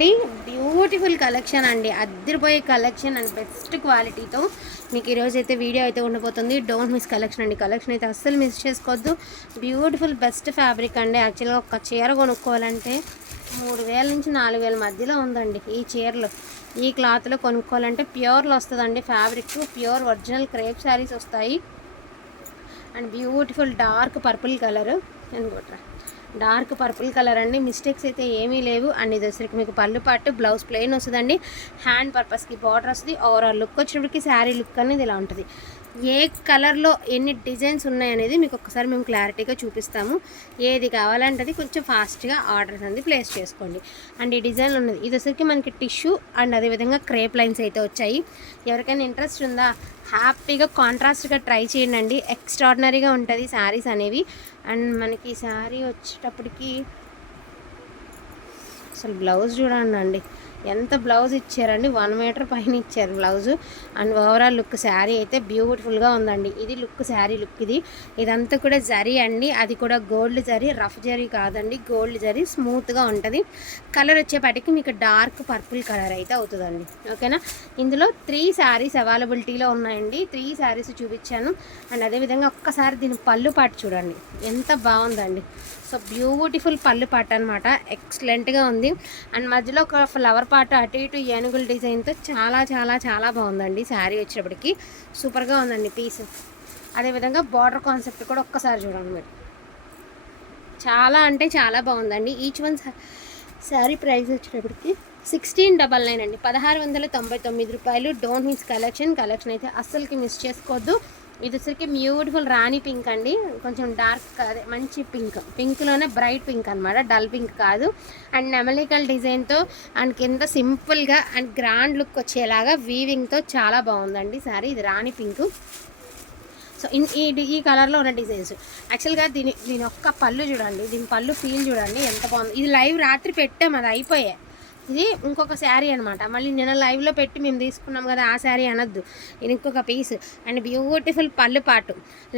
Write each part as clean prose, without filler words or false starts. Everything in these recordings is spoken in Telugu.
బ్యూటిఫుల్ కలెక్షన్ అండి, అద్దరిపోయే కలెక్షన్ అండ్ బెస్ట్ క్వాలిటీతో మీకు ఈరోజు అయితే వీడియో అయితే ఉండబోతుంది. డోంట్ మిస్ కలెక్షన్ అండి. కలెక్షన్ అయితే అస్సలు మిస్ చేసుకోవద్దు. బ్యూటిఫుల్ బెస్ట్ ఫ్యాబ్రిక్ అండి. యాక్చువల్గా ఒక చీర కొనుక్కోవాలంటే 3000 నుంచి 4000 మధ్యలో ఉందండి ఈ చీరలు. ఈ క్లాత్లో కొనుక్కోవాలంటే ప్యూర్లో వస్తుందండి fabric. Pure original crepe sarees వస్తాయి. And beautiful dark purple colour అనుకోట్రా, డార్క్ పర్పుల్ కలర్ అండి. మిస్టేక్స్ అయితే ఏమీ లేవు. అండ్ ఇది వచ్చరికి మీకు పళ్ళు పాటు, బ్లౌజ్ ప్లెయిన్ వస్తుందండి. హ్యాండ్ పర్పస్కి బార్డర్ వస్తుంది. ఓవరాల్ లుక్ వచ్చినప్పటికి శారీ లుక్ అనేది ఇలా ఉంటుంది. ఏ కలర్లో ఎన్ని డిజైన్స్ ఉన్నాయనేది మీకు ఒక్కసారి మేము క్లారిటీగా చూపిస్తాము. ఏది కావాలంటే కొంచెం ఫాస్ట్గా ఆర్డర్స్ అనేది ప్లేస్ చేసుకోండి. అండ్ ఈ డిజైన్ ఉన్నది ఇది వచ్చరికి మనకి టిష్యూ అండ్ అదేవిధంగా క్రేప్ లైన్స్ అయితే వచ్చాయి. ఎవరికైనా ఇంట్రెస్ట్ ఉందా హ్యాపీగా కాంట్రాస్ట్గా ట్రై చేయండి. ఎక్స్ట్రాడినరీగా ఉంటుంది శారీస్ అనేవి. అండ్ మనకి శారీ వచ్చేటప్పటికి అసలు బ్లౌజ్ చూడండి ఎంత బ్లౌజ్ ఇచ్చారండి. 1 మీటర్ పైన ఇచ్చారు blouse. And overall look sari అయితే బ్యూటిఫుల్గా ఉందండి. ఇది లుక్ శారీ లుక్. ఇదంతా కూడా జరీ అండి. అది కూడా గోల్డ్ జరీ, రఫ్ జరీ కాదండి, గోల్డ్ జరీ. స్మూత్గా ఉంటుంది. కలర్ వచ్చేపాటికి మీకు డార్క్ పర్పుల్ కలర్ అయితే అవుతుందండి. ఓకేనా. ఇందులో 3 శారీస్ అవైలబిలిటీలో ఉన్నాయండి. 3 శారీస్ చూపించాను. అండ్ అదేవిధంగా ఒక్కసారి దీని పళ్ళు పాటు చూడండి ఎంత బాగుందండి. సో బ్యూటిఫుల్ పళ్ళు పాట అనమాట. ఎక్సలెంట్గా ఉంది. అండ్ మధ్యలో ఒక ఫ్లవర్ పాట అటు ఇటు ఏనుగుల డిజైన్తో చాలా చాలా చాలా బాగుందండి. శారీ వచ్చేటప్పటికి సూపర్గా ఉందండి పీస్. అదేవిధంగా బార్డర్ కాన్సెప్ట్ కూడా ఒక్కసారి చూడండి మీరు. చాలా అంటే చాలా బాగుందండి. ఈచ్ వన్ శారీ ప్రైస్ వచ్చేటప్పటికి 1699 అండి, 1699 రూపాయలు. Don't miss collection. కలెక్షన్ అయితే అస్సలకి మిస్ చేసుకోవద్దు. ఇది వచ్చరికి బ్యూటిఫుల్ రాణి పింక్ అండి. కొంచెం డార్క్ అదే మంచి పింక్, పింక్లోనే బ్రైట్ పింక్ అనమాట, డల్ పింక్ కాదు. అండ్ నెమలికల్ డిజైన్తో అండ్ కింద సింపుల్గా అండ్ గ్రాండ్ లుక్ వచ్చేలాగా వీవింగ్తో చాలా బాగుందండి సారీ. ఇది రాణి పింక్. సో ఈ కలర్లో ఉన్న డిజైన్స్ యాక్చువల్గా దీని ఒక్క పళ్ళు చూడండి, దీని పళ్ళు ఫీల్ చూడండి ఎంత బాగుంది. ఇది లైవ్ రాత్రి పెట్టాము, అది అయిపోయాయి. ఇది ఇంకొక శారీ అనమాట. మళ్ళీ నేను లైవ్లో పెట్టి మేము తీసుకున్నాం కదా ఆ శారీ అనొద్దు, ఇది ఇంకొక పీస్. అండ్ బ్యూటిఫుల్ పళ్ళు పాటు.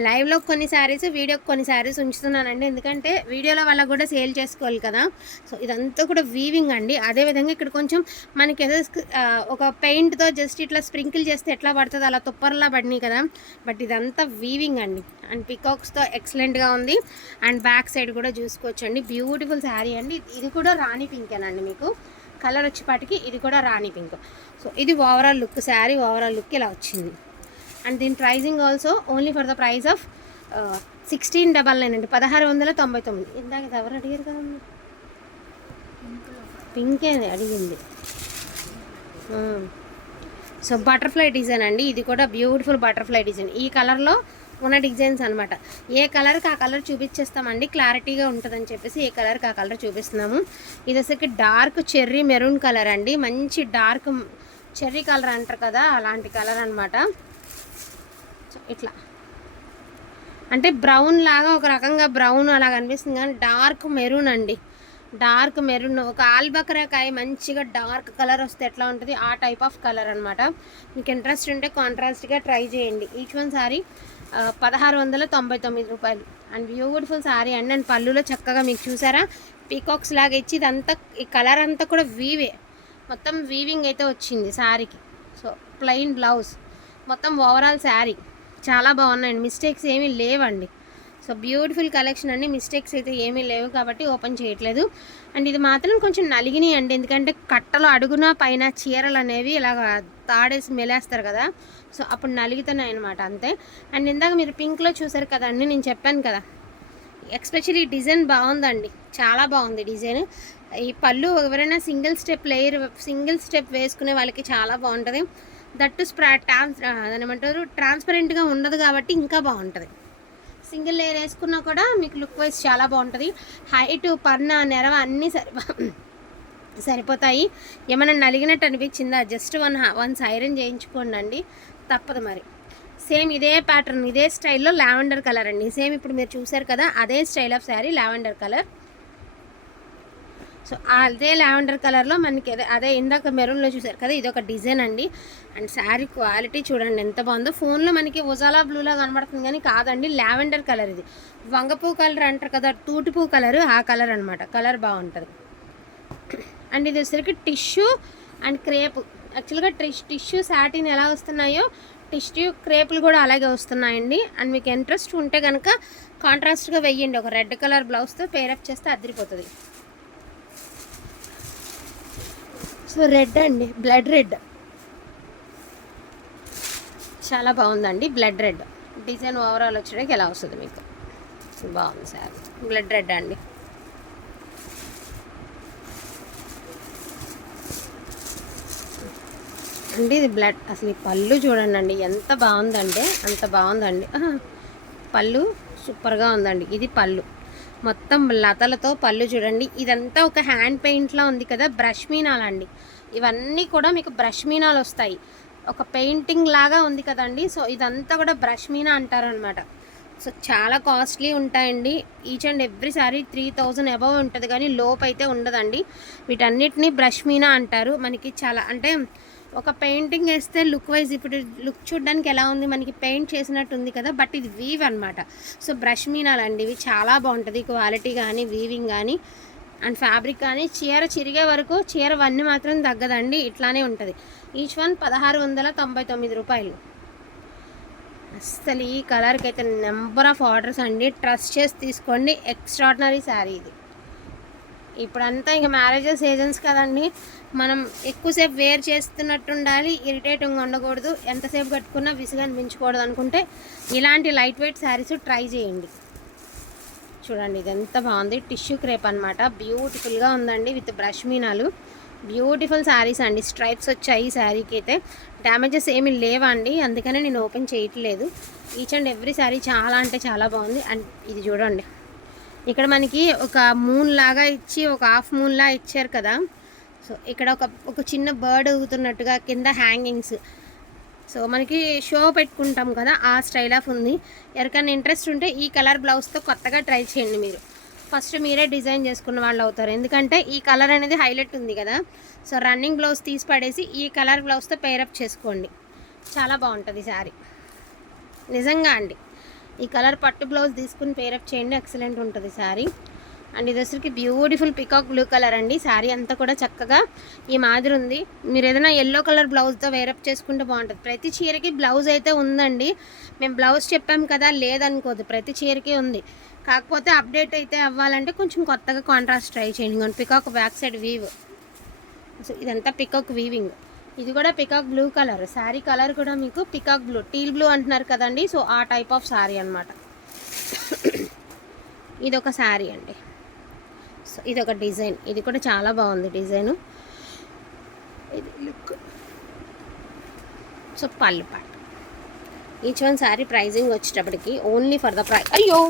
లైవ్లో కొన్ని శారీస్, వీడియోకి కొన్ని శారీస్ ఉంచుతున్నానండి, ఎందుకంటే వీడియోలో వాళ్ళకు కూడా సేల్ చేసుకోవాలి కదా. సో ఇదంతా కూడా వీవింగ్ అండి. అదేవిధంగా ఇక్కడ కొంచెం మనకి ఏదో ఒక పెయింట్తో జస్ట్ ఇట్లా స్ప్రింకిల్ చేస్తే ఎట్లా పడుతుంది అలా తుప్పర్లా పడినాయి కదా, బట్ ఇదంతా వీవింగ్ అండి. అండ్ పికాక్స్తో ఎక్సలెంట్గా ఉంది. అండ్ బ్యాక్ సైడ్ కూడా చూసుకోవచ్చండి. బ్యూటిఫుల్ శారీ అండి. ఇది కూడా రాణి పింకేనండి. మీకు కలర్ వచ్చేపాటికి ఇది కూడా రాణి పింక్. సో ఇది overall look, sari overall look ఇలా వచ్చింది. అండ్ దీని pricing also only for the price of 1699 అండి, 1699. ఇందాక ఎవరు అడిగారు కదా, పింకే అడిగింది. సో బటర్ఫ్లై డిజైన్ అండి. ఇది కూడా బ్యూటిఫుల్ బటర్ఫ్లై డిజైన్. ఈ కలర్లో ఉన్న డిజైన్స్ అనమాట. ఏ కలర్కి ఆ కలర్ చూపించేస్తామండి, క్లారిటీగా ఉంటుందని చెప్పేసి ఏ కలర్కి ఆ కలర్ చూపిస్తున్నాము. ఇది వచ్చేసి డార్క్ చెర్రీ మెరూన్ కలర్ అండి. మంచి డార్క్ చెర్రీ కలర్ అంటారు కదా అలాంటి కలర్ అనమాట. ఇట్లా అంటే బ్రౌన్ లాగా ఒక రకంగా బ్రౌన్ అలా కనిపిస్తుంది, కానీ డార్క్ మెరూన్ అండి. డార్క్ మెరూన్, ఒక ఆల్బకరాకాయ మంచిగా డార్క్ కలర్ వస్తే ఎట్లా ఉంటుంది ఆ టైప్ ఆఫ్ కలర్ అనమాట. మీకు ఇంట్రెస్ట్ ఉంటే కాంట్రాస్ట్గా ట్రై చేయండి. ఈచ్ వన్ సారీ 1699 రూపాయలు. అండ్ బ్యూటిఫుల్ శారీ అండి. అండ్ పళ్ళులో చక్కగా మీకు చూసారా పీకాక్స్ లాగా ఇచ్చి ఇదంతా ఈ కలర్ అంతా కూడా వీవే, మొత్తం వీవింగ్ అయితే వచ్చింది శారీకి. సో ప్లెయిన్ బ్లౌజ్, మొత్తం ఓవరాల్ శారీ చాలా బాగున్నాయండి. మిస్టేక్స్ ఏమీ లేవండి. సో బ్యూటిఫుల్ కలెక్షన్ అండి. మిస్టేక్స్ అయితే ఏమీ లేవు కాబట్టి ఓపెన్ చేయట్లేదు. అండ్ ఇది మాత్రం కొంచెం నలిగినాయి అండి, ఎందుకంటే కట్టలో అడుగున పైన చీరలు అనేవి ఇలాగ తాడేసి మెలేస్తారు కదా, సో అప్పుడు నలుగుతున్నాయి అనమాట అంతే. అండ్ ఇందాక మీరు పింక్లో చూసారు కదండి, నేను చెప్పాను కదా ఎక్స్పెషల్లీ డిజైన్ బాగుందండి, చాలా బాగుంది డిజైన్. ఈ పళ్ళు ఎవరైనా సింగిల్ స్టెప్ వేసుకునే వాళ్ళకి చాలా బాగుంటుంది. దట్టు ఏమంటారు ట్రాన్స్పరెంట్గా ఉండదు కాబట్టి ఇంకా బాగుంటుంది. సింగిల్ లేయర్ వేసుకున్నా కూడా మీకు లుక్ వైజ్ చాలా బాగుంటుంది. హైట్, పన్న, నెరవ అన్నీ సరిపోతాయి. ఏమైనా నలిగినట్టు అనిపించిందా జస్ట్ వన్స్ ఐరన్ చేయించుకోండి అండి, తప్పదు మరి. సేమ్ ఇదే ప్యాటర్న్ ఇదే స్టైల్లో లావెండర్ కలర్ అండి. సేమ్ ఇప్పుడు మీరు చూసారు కదా అదే style of sari lavender colour. So అదే లావెండర్ కలర్లో మనకి అదే ఇందాక మెరూన్లో చూసారు కదా ఇదొక డిజైన్ అండి. అండ్ శారీ క్వాలిటీ చూడండి ఎంత బాగుందో. ఫోన్లో మనకి ఉజాలా బ్లూలా కనబడుతుంది కానీ కాదండి, లావెండర్ కలర్. ఇది వంగపూ కలర్ అంటారు కదా, తూటిపూ కలర్, ఆ కలర్ అనమాట. కలర్ బాగుంటుంది. అండ్ ఇది వచ్చేసరికి టిష్యూ అండ్ క్రేప్. యాక్చువల్గా టిష్యూ సాటిన్ ఎలా వస్తున్నాయో టిష్యూ క్రేపులు కూడా అలాగే వస్తున్నాయండి. అండ్ మీకు ఇంట్రెస్ట్ ఉంటే కనుక కాంట్రాస్ట్గా వెయ్యండి. ఒక రెడ్ కలర్ బ్లౌజ్తో పేరప్ చేస్తే అదిరిపోతుంది. సో రెడ్ అండి, బ్లడ్ రెడ్ చాలా బాగుందండి. బ్లడ్ రెడ్ డిజైన్ ఓవరాల్ వచ్చేటికి ఎలా వస్తుంది మీకు, బాగుంది సార్. బ్లడ్ రెడ్ అండి. అండి ఇది బ్లడ్, అసలు ఈ పళ్ళు చూడండి అండి ఎంత బాగుందంటే అంత బాగుందండి. పళ్ళు సూపర్గా ఉందండి. ఇది పళ్ళు మొత్తం లతలతో పళ్ళు చూడండి. ఇదంతా ఒక హ్యాండ్ పెయింట్లో ఉంది కదా, బ్రష్ మీనాలండి. ఇవన్నీ కూడా మీకు బ్రష్ మీనాలు వస్తాయి. ఒక పెయింటింగ్ లాగా ఉంది కదండి. సో ఇదంతా కూడా బ్రష్ మీనా అంటారనమాట. సో చాలా కాస్ట్లీ ఉంటాయండి. Each and every sorry 3000 above ఉంటుంది, కానీ లోపు అయితే ఉండదండి. వీటన్నిటిని బ్రష్ మీనా అంటారు. మనకి చాలా అంటే ఒక పెయింటింగ్ వేస్తే లుక్ వైజ్ ఇప్పుడు లుక్ చూడడానికి ఎలా ఉంది, మనకి పెయింట్ చేసినట్టు ఉంది కదా, బట్ ఇది వీవ్ అనమాట. సో బ్రష్ మీనాలండి. ఇవి చాలా బాగుంటుంది, క్వాలిటీ కానీ వీవింగ్ కానీ అండ్ ఫ్యాబ్రిక్ కానీ. చీర చిరిగే వరకు చీర వన్ని మాత్రం తగ్గదండి, ఇట్లానే ఉంటుంది. ఈచ్ వన్ 1699 రూపాయలు. అస్సలు ఈ కలర్కి అయితే నెంబర్ ఆఫ్ ఆర్డర్స్ అండి. ట్రస్ట్ చేసి తీసుకోండి. ఎక్స్ట్రాడినరీ శారీ ఇది. ఇప్పుడంతా ఇంకా మ్యారేజెస్ సీజన్స్ కదండి, మనం ఎక్కువసేపు వేర్ చేస్తున్నట్టు ఉండాలి, ఇరిటేటింగ్గా ఉండకూడదు, ఎంతసేపు కట్టుకున్నా విసుగు అనిపించకూడదు అనుకుంటే ఇలాంటి లైట్ వెయిట్ శారీస్ ట్రై చేయండి. చూడండి ఇది ఎంత బాగుంది. టిష్యూ క్రేప్ అనమాట. బ్యూటిఫుల్గా ఉందండి విత్ బ్రష్ మీనాలు. బ్యూటిఫుల్ శారీస్ అండి. స్ట్రైప్స్ వచ్చాయి ఈ శారీకి అయితే. డ్యామేజెస్ ఏమీ లేవండి, అందుకనే నేను ఓపెన్ చేయట్లేదు. ఈచ్ అండ్ ఎవ్రీ శారీ చాలా అంటే చాలా బాగుంది. అండ్ ఇది చూడండి, ఇక్కడ మనకి ఒక మూన్ లాగా ఇచ్చి ఒక హాఫ్ మూన్ లా ఇచ్చారు కదా. సో ఇక్కడ ఒక చిన్న బర్డ్ ఊగుతున్నట్టుగా కింద హ్యాంగింగ్స్. సో మనకి షో పెట్టుకుంటాం కదా, ఆ స్టైల్ ఆఫ్ ఉంది. ఎవరికైనా ఇంట్రెస్ట్ ఉంటే ఈ కలర్ బ్లౌజ్తో కొత్తగా ట్రై చేయండి. మీరు ఫస్ట్ మీరే డిజైన్ చేసుకున్న వాళ్ళు అవుతారు, ఎందుకంటే ఈ కలర్ అనేది హైలైట్ ఉంది కదా. సో రన్నింగ్ బ్లౌజ్ తీసి పడేసి ఈ కలర్ బ్లౌజ్తో పేరప్ చేసుకోండి, చాలా బాగుంటుంది శారీ నిజంగా అండి. ఈ కలర్ పట్టు బ్లౌజ్ తీసుకుని పేరప్ చేయండి, ఎక్సలెంట్ ఉంటుంది శారీ. అండ్ ఇది వచ్చరికి బ్యూటిఫుల్ పికాక్ బ్లూ కలర్ అండి. శారీ అంతా కూడా చక్కగా ఈ మాదిరి ఉంది. మీరు ఏదైనా ఎల్లో కలర్ బ్లౌజ్తో వేరప్ చేసుకుంటే బాగుంటుంది. ప్రతి చీరకి బ్లౌజ్ అయితే ఉందండి, మేము బ్లౌజ్ చెప్పాం కదా లేదనుకోదు, ప్రతి చీరకి ఉంది. కాకపోతే అప్డేట్ అయితే అవ్వాలంటే కొంచెం కొత్తగా కాంట్రాస్ట్ ట్రై చేయండి. Peacock back side weave. So ఇదంతా పికాక్ వీవింగ్. ఇది కూడా peacock blue colour. Sari colour కూడా మీకు పికాక్ బ్లూ, టీల్ బ్లూ అంటున్నారు కదండి. సో ఆ టైప్ ఆఫ్ శారీ అనమాట. ఇది ఒక శారీ అండి. సో ఇది ఒక డిజైన్, ఇది కూడా చాలా బాగుంది డిజైను. ఇది లుక్. సో పళ్ళు పాట. ఈచ్ వన్ శారీ ప్రైజింగ్ వచ్చేటప్పటికి ఓన్లీ ఫర్ ద ప్రైస్. అయ్యో